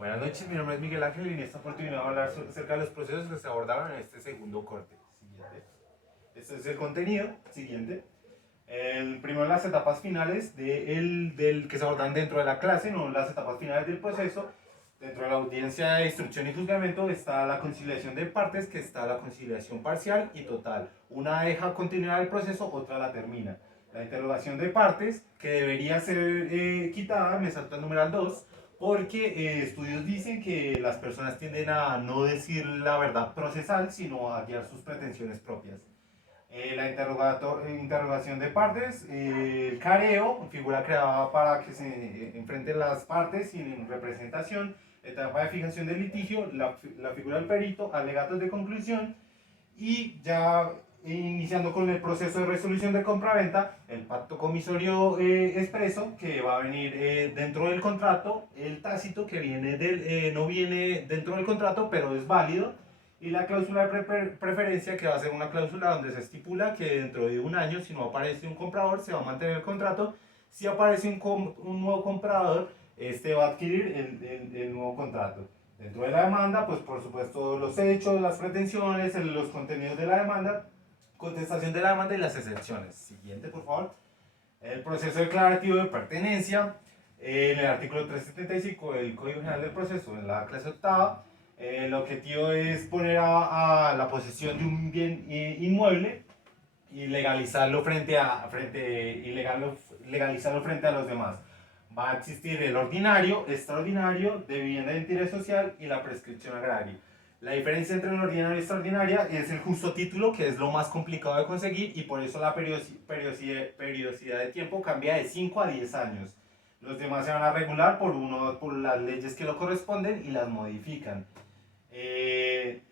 Buenas noches, mi nombre es Miguel Ángel y en esta oportunidad voy a hablar acerca de los procesos que se abordaron en este segundo corte. Siguiente. Este es el contenido. Siguiente. El primero, las etapas finales del que se abordan dentro de la clase, no las etapas finales del proceso. Dentro de la audiencia de instrucción y juzgamiento está la conciliación de partes, que está la conciliación parcial y total. Una deja continuar el proceso, otra la termina. La interrogación de partes, que debería ser quitada, me salta el numeral 2, porque estudios dicen que las personas tienden a no decir la verdad procesal, sino a guiar sus pretensiones propias. La interrogación de partes, el careo, figura creada para que se enfrenten las partes sin representación, etapa de fijación del litigio, la figura del perito, alegatos de conclusión y ya iniciando con el proceso de resolución de compraventa, el pacto comisorio expreso que va a venir dentro del contrato, el tácito que no viene dentro del contrato pero es válido, y la cláusula de preferencia, que va a ser una cláusula donde se estipula que dentro de un año, si no aparece un comprador, se va a mantener el contrato. Si aparece un nuevo comprador, este va a adquirir el nuevo contrato. Dentro de la demanda, pues por supuesto los hechos, las pretensiones, los contenidos de la demanda, contestación de la demanda y las excepciones. Siguiente, por favor. El proceso declarativo de pertenencia. En el artículo 375 del Código General del Proceso, en la clase octava, el objetivo es poner a la posesión de un bien inmueble y legalizarlo legalizarlo frente a los demás. Va a existir el ordinario, extraordinario, de vivienda de interés social y la prescripción agraria. La diferencia entre el ordinario y extraordinaria es el justo título, que es lo más complicado de conseguir, y por eso la periodicidad de tiempo cambia de 5 a 10 años. Los demás se van a regular por las leyes que lo corresponden y las modifican.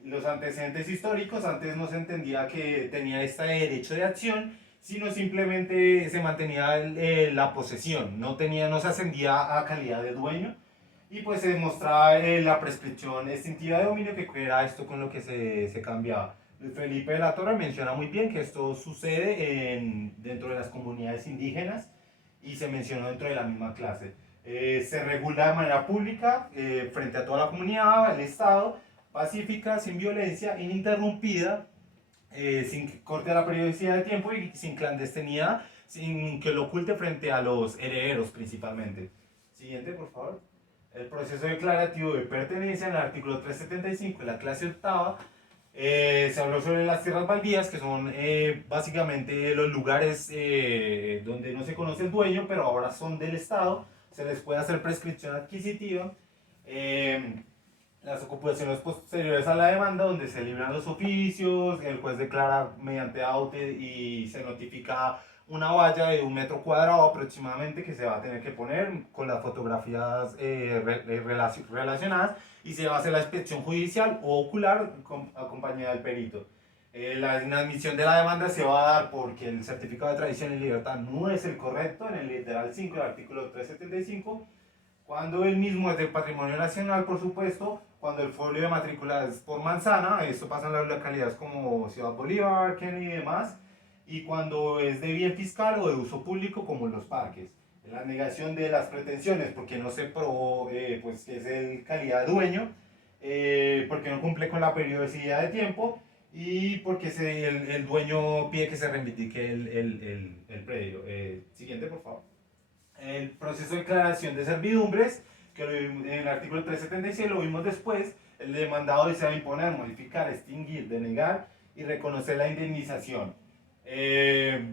Los antecedentes históricos, antes no se entendía que tenía este derecho de acción, sino simplemente se mantenía la posesión, no se ascendía a calidad de dueño, y pues se demostraba la prescripción extintiva de dominio, que era esto con lo que se cambiaba. Luis Felipe de la Torre menciona muy bien que esto sucede dentro de las comunidades indígenas y se mencionó dentro de la misma clase. Se regula de manera pública frente a toda la comunidad, el Estado, pacífica, sin violencia, ininterrumpida, sin corte a la periodicidad de tiempo y sin clandestinidad, sin que lo oculte frente a los herederos principalmente. Siguiente, por favor. El proceso declarativo de pertenencia en el artículo 375 de la clase octava. Se habló sobre las tierras baldías, que son básicamente los lugares donde no se conoce el dueño, pero ahora son del Estado. Se les puede hacer prescripción adquisitiva. Las ocupaciones posteriores a la demanda, donde se libran los oficios, el juez declara mediante aute y se notifica una valla de 1 metro cuadrado aproximadamente que se va a tener que poner con las fotografías relacionadas, y se va a hacer la inspección judicial o ocular acompañada del perito. La inadmisión de la demanda se va a dar porque el certificado de tradición y libertad no es el correcto en el literal 5 del artículo 375, cuando el mismo es del patrimonio nacional, por supuesto, cuando el folio de matrícula es por manzana, esto pasa en las localidades como Ciudad Bolívar, Kennedy y demás, y cuando es de bien fiscal o de uso público como en los parques. La negación de las pretensiones, porque no se probó pues, que es el calidad de dueño, porque no cumple con la periodicidad de tiempo y porque el dueño pide que se reivindique el predio. Siguiente, por favor. El proceso de declaración de servidumbres, que en el artículo 376 lo vimos después. El demandado desea imponer, modificar, extinguir, denegar y reconocer la indemnización.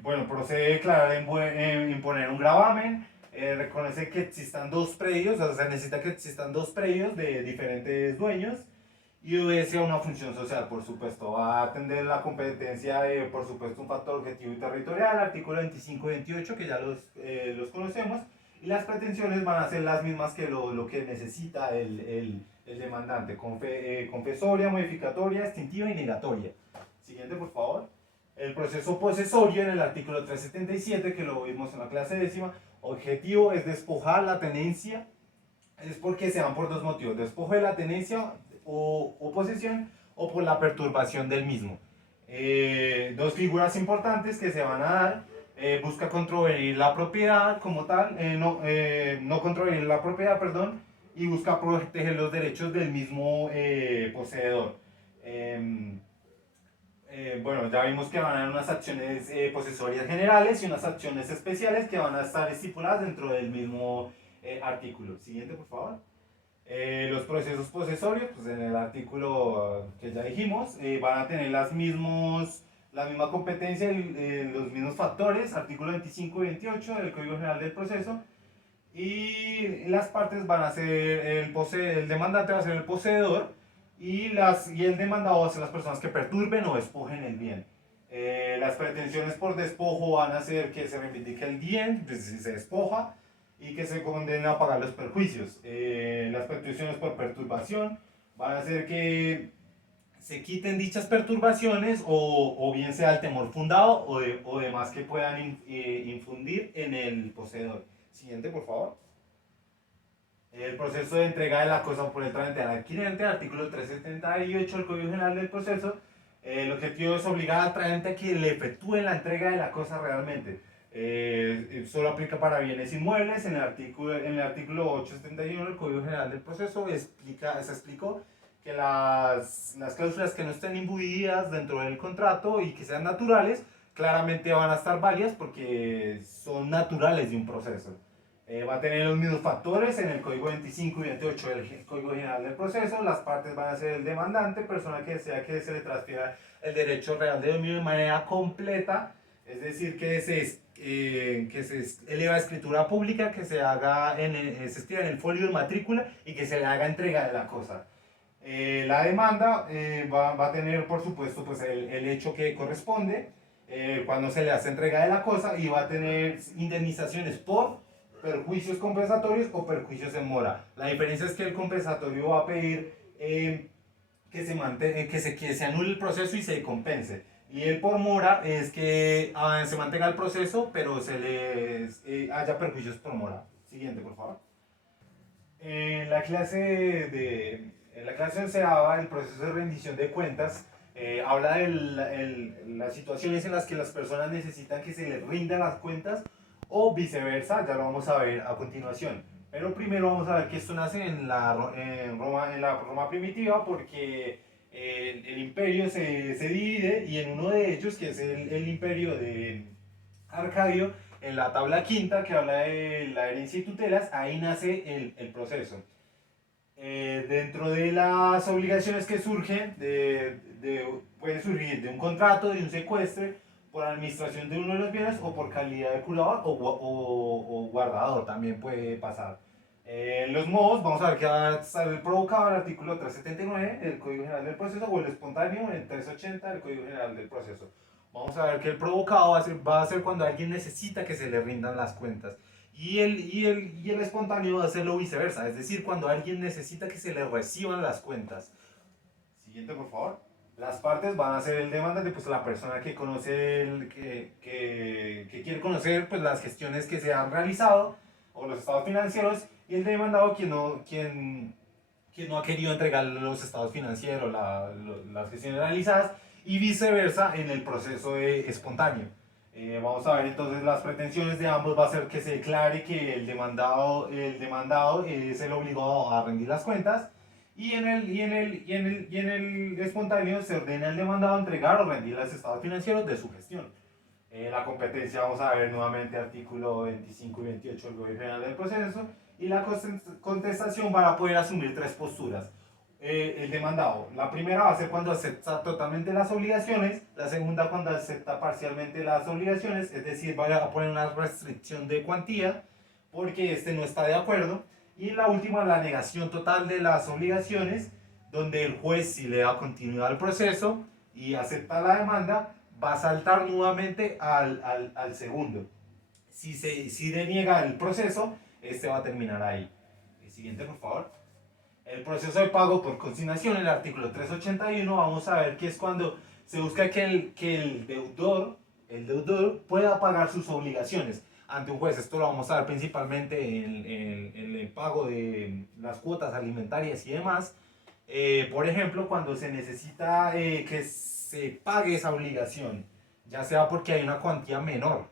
Bueno, procede a declarar imponer un gravamen, reconoce que existan dos predios, o sea, se necesita que existan dos predios de diferentes dueños, y obedece a una función social, por supuesto. Va a atender la competencia de, por supuesto, un factor objetivo y territorial, artículo 25 y 28, que ya los conocemos, y las pretensiones van a ser las mismas que lo que necesita el demandante: confesoria, modificatoria, extintiva y negatoria. Siguiente, por favor. El proceso posesorio en el artículo 377, que lo vimos en la clase décima, objetivo es despojar la tenencia. Es porque se dan por dos motivos: despojo de la tenencia o posesión, o por la perturbación del mismo. Dos figuras importantes que se van a dar: busca controvertir la propiedad como tal, no controvertir la propiedad, perdón, y busca proteger los derechos del mismo poseedor. Em, bueno, ya vimos que van a haber unas acciones posesorias generales y unas acciones especiales que van a estar estipuladas dentro del mismo artículo. Siguiente, por favor. Los procesos posesorios, pues en el artículo que ya dijimos, van a tener la misma competencia, los mismos factores, artículo 25 y 28 del Código General del Proceso. Y las partes van a ser el demandante va a ser el poseedor y el demandado va a ser las personas que perturben o despojen el bien. Las pretensiones por despojo van a ser que se reivindique el bien, pues, si se despoja, y que se condene a pagar los perjuicios. Las pretensiones por perturbación van a ser que se quiten dichas perturbaciones o bien sea el temor fundado o demás que puedan infundir en el poseedor. Siguiente, por favor. El proceso de entrega de la cosa por el tramitante al adquirente, artículo 378 del Código General del Proceso. El objetivo es obligar al tramitante a que le efectúe la entrega de la cosa realmente. Solo aplica para bienes inmuebles. En el artículo 871 del Código General del Proceso se explicó que las cláusulas que no estén imbuidas dentro del contrato y que sean naturales, claramente van a estar válidas porque son naturales de un proceso. Va a tener los mismos factores en el código 25 y 28 del Código General del Proceso. Las partes van a ser el demandante, persona que desea que se le transfiera el derecho real de dominio de manera completa, es decir, que se eleva a escritura pública, que se haga se escriba en el folio de matrícula y que se le haga entrega de la cosa. La demanda va a tener, por supuesto, pues el hecho que corresponde cuando se le hace entrega de la cosa y va a tener indemnizaciones por perjuicios compensatorios o perjuicios en mora. La diferencia es que el compensatorio va a pedir que se anule el proceso y se compense. Y el por mora es que se mantenga el proceso, pero se les haya perjuicios por mora. Siguiente, por favor. En la clase en la clase onceava, el proceso de rendición de cuentas habla de las situaciones en las que las personas necesitan que se les rindan las cuentas o viceversa, ya lo vamos a ver a continuación. Pero primero vamos a ver que esto nace en la Roma primitiva porque el imperio se divide y en uno de ellos, que es el imperio de Arcadio, en la tabla quinta que habla de la herencia y tutelas, ahí nace el proceso. Dentro de las obligaciones que surgen, puede surgir de un contrato, de un secuestro, por administración de uno de los bienes o por calidad de curador o guardador, también puede pasar. Los modos, vamos a ver que va a estar el provocado, el artículo 379 del Código General del Proceso, o el espontáneo, el 380 del Código General del Proceso. Vamos a ver que el provocado va a ser cuando alguien necesita que se le rindan las cuentas. Y el espontáneo va a ser lo viceversa, es decir, cuando alguien necesita que se le reciban las cuentas. Siguiente, por favor. Las partes van a ser el demandante, pues la persona que conoce, que quiere conocer pues, las gestiones que se han realizado o los estados financieros, y el demandado quien no ha querido entregar los estados financieros, las gestiones realizadas, y viceversa en el proceso espontáneo. Vamos a ver entonces las pretensiones de ambos va a ser que se declare que el demandado es el obligado a rendir las cuentas y en el espontáneo se ordena al demandado entregar o rendir los estados financieros de su gestión. La competencia, vamos a ver nuevamente artículo 25 y 28 del Código General del Proceso, y la contestación van a poder asumir tres posturas. El demandado, la primera va a ser cuando acepta totalmente las obligaciones, la segunda cuando acepta parcialmente las obligaciones, es decir, va a poner una restricción de cuantía porque este no está de acuerdo, y la última, la negación total de las obligaciones, donde el juez, si le da continuidad al proceso y acepta la demanda, va a saltar nuevamente al segundo. Si deniega el proceso, este va a terminar ahí. El siguiente, por favor. El proceso de pago por consignación, el artículo 381, vamos a ver que es cuando se busca que el deudor pueda pagar sus obligaciones ante un juez. Esto lo vamos a ver principalmente en el pago de las cuotas alimentarias y demás. Por ejemplo, cuando se necesita que se pague esa obligación, ya sea porque hay una cuantía menor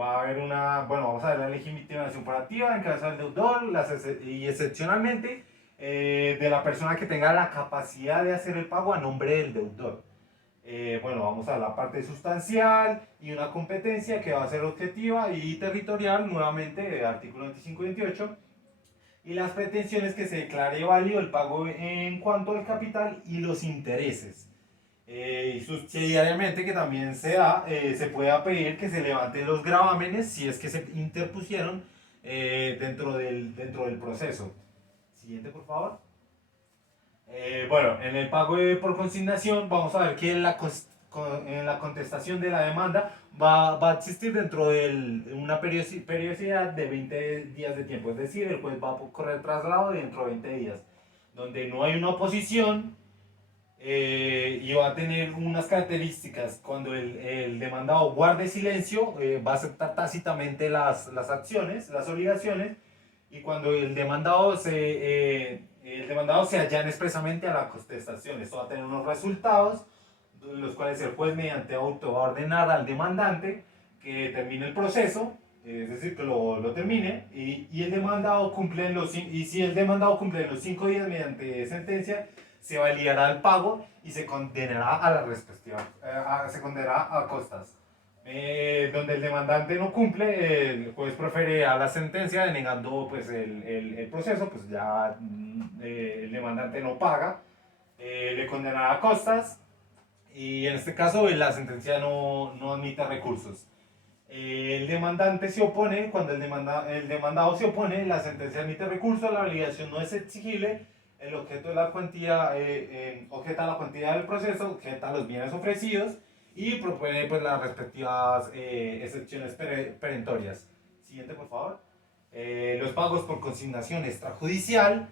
Va a haber bueno, vamos a ver la legitimación operativa en caso del deudor y excepcionalmente de la persona que tenga la capacidad de hacer el pago a nombre del deudor. Bueno, vamos a la parte sustancial y una competencia que va a ser objetiva y territorial, nuevamente, artículo 25 y 28. Y las pretensiones que se declare válido el pago en cuanto al capital y los intereses. Y subsidiariamente que también se pueda pedir que se levanten los gravámenes si es que se interpusieron dentro del proceso. Siguiente, por favor. Bueno, en el pago por consignación vamos a ver que en la contestación de la demanda va a existir dentro de una periodicidad de 20 días de tiempo, es decir, el juez va a correr traslado dentro de 20 días, donde no hay una oposición y va a tener unas características. Cuando el demandado guarde silencio, va a aceptar tácitamente las acciones, las obligaciones, y cuando el demandado se allane expresamente a la contestación. Esto va a tener unos resultados, los cuales el juez mediante auto va a ordenar al demandante que termine el proceso, es decir, que lo termine, y el demandado cumple y si el demandado cumple en los 5 días mediante sentencia, se validará el pago y se condenará a la respectiva, se condenará a costas. Donde el demandante no cumple, el juez prefiere a la sentencia denegando pues el proceso, pues ya el demandante no paga, le condenará a costas y en este caso la sentencia no admite recursos. El demandante se opone, cuando el demandado se opone, la sentencia admite recurso, la obligación no es exigible, el objeto de la cuantía objeta la cuantía del proceso, objeta los bienes ofrecidos y propone pues las respectivas excepciones perentorias. Siguiente, por favor. Los pagos por consignación extrajudicial.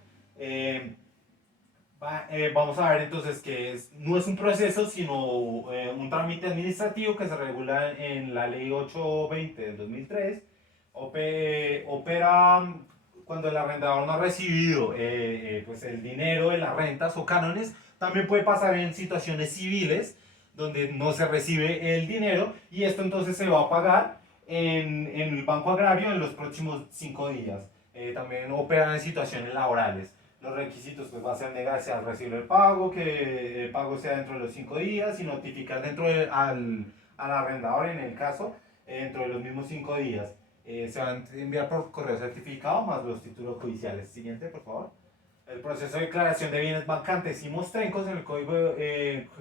Vamos a ver entonces que no es un proceso, sino un trámite administrativo que se regula en la ley 820 del 2003. Opera cuando el arrendador no ha recibido pues el dinero de las rentas o cánones. También puede pasar en situaciones civiles donde no se recibe el dinero y esto entonces se va a pagar en el Banco Agrario en los próximos 5 días. También operan en situaciones laborales. Los requisitos pues va a ser negarse al recibir el pago, que el pago sea dentro de los 5 días y notificar al arrendador en el caso dentro de los mismos 5 días. Se van a enviar por correo certificado más los títulos judiciales. Siguiente, por favor. El proceso de declaración de bienes vacantes y mostrencos en el Código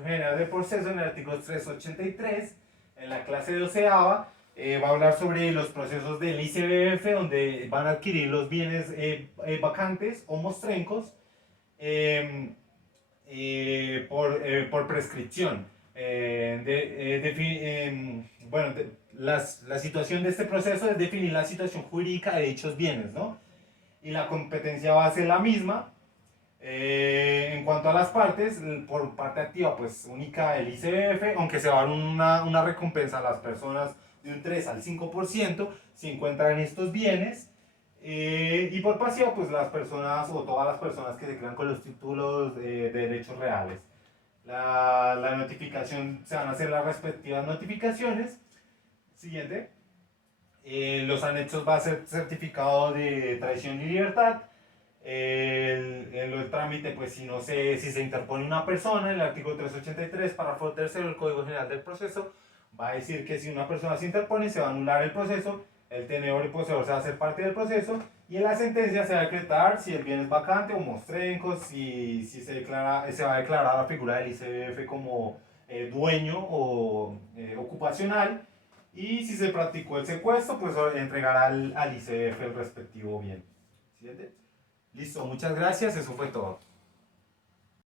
General de Proceso, en el artículo 383, en la clase 12ª, va a hablar sobre los procesos del ICBF, donde van a adquirir los bienes vacantes o mostrencos por prescripción. Bueno, la situación de este proceso es definir la situación jurídica de dichos bienes, ¿no? Y la competencia va a ser la misma. En cuanto a las partes, por parte activa, pues única el ICBF, aunque se va a dar una recompensa a las personas de un 3 al 5% si encuentran estos bienes. Y por pasiva, pues las personas o todas las personas que se crean con los títulos de derechos reales. La notificación, se van a hacer las respectivas notificaciones. Siguiente. Los anexos va a ser certificado de traición y libertad. El trámite, pues si se interpone una persona, el artículo 383, párrafo tercero del Código General del Proceso, va a decir que si una persona se interpone, se va a anular el proceso, el tenedor y poseedor se va a hacer parte del proceso, y en la sentencia se va a decretar si el bien es vacante o mostrenco, si se va a declarar la figura del ICBF como dueño o ocupacional, y si se practicó el secuestro, pues entregará al ICBF el respectivo bien. ¿Siguiente? Listo, muchas gracias, eso fue todo.